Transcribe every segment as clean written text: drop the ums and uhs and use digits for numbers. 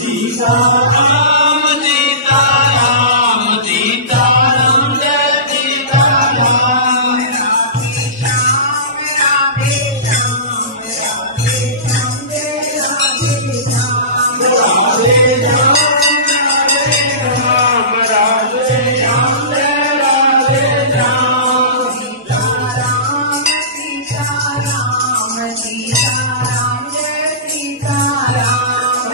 सीताराम सीताराम सीताराम जय सीताराम। राधे श्याम राधे श्याम जय राधे श्याम। राधे श्याम राधे श्याम जय राधे श्याम। सीताराम सीताराम सीताराम जय सीताराम।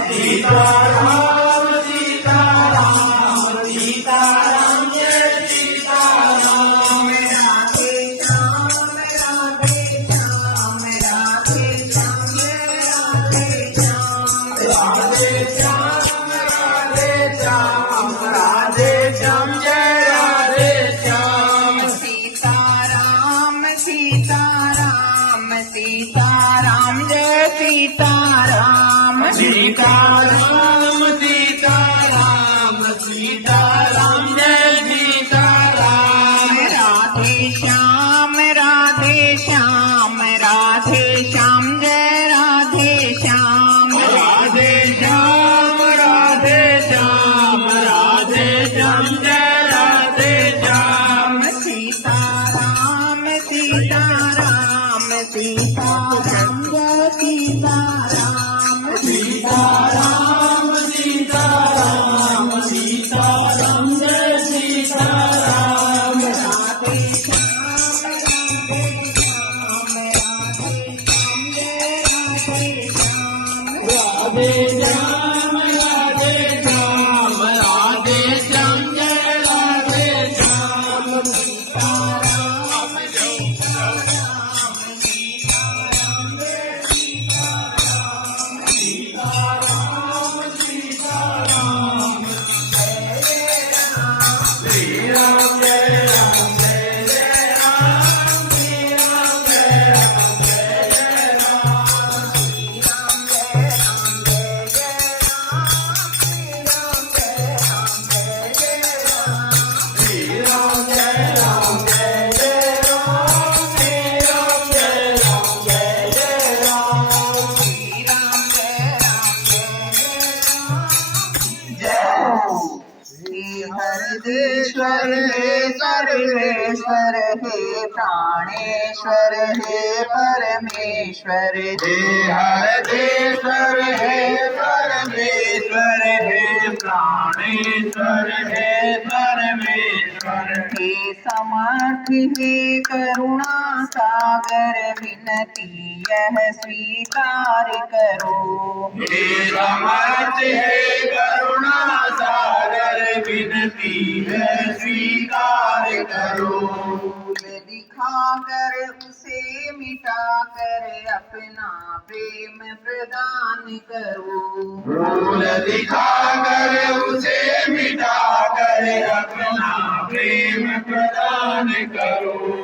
सीताराम सीताराम सीताराम जय सीताराम। राधे श्याम राधे श्याम राधे श्याम जय राधे श्याम। राधे श्याम राधे श्याम राधे श्याम जय राधे श्याम। सीताराम सीताराम सीताराम जय सीताराम। सीताराम सीताराम सीताराम जय सीताराम। राधे श्याम राधे श्याम राधे श्याम जय राधे श्याम। राधे श्याम राधे श्याम राधे श्याम जय राधे श्याम। सीताराम सीताराम सीताराम जय सीताराम। सीताराम सीताराम सीताराम जय सीताराम। राधे श्याम राधे श्याम राधे श्याम जय राधे श्याम। राधे श्याम राधे श्याम राधे श्याम जय राधे श्याम। सीताराम सीताराम सीताराम जय सीताराम। सीताराम सीताराम श्री राम जय राम जय जय राम। श्री राम जय राम जय जय राम। श्री राम जय राम जय जय राम। श्री राम जय राम जय जय राम। श्री राम जय राम जय जय राम। श्री राम जय राम जय जय राम। श्री राम जय राम जय जय राम। श्री हरदेश्वर हे सर्वेश्वर हे प्राणेश्वर हे परमेश्वर हे हरदेश्वर हे परमेश्वर हे प्राणेश्वर हे परमेश्वर हे समर्थ हे करुणा सागर विनती यह स्वीकार करो। हे समर्थ हे करुणा सागर विनती यह स्वीकार करो। भूल दिखाकर उसे मिटाकर अपना प्रेम प्रदान करो। भूल दिखाकर उसे मिटाकर अपना प्रेम प्रदान करो।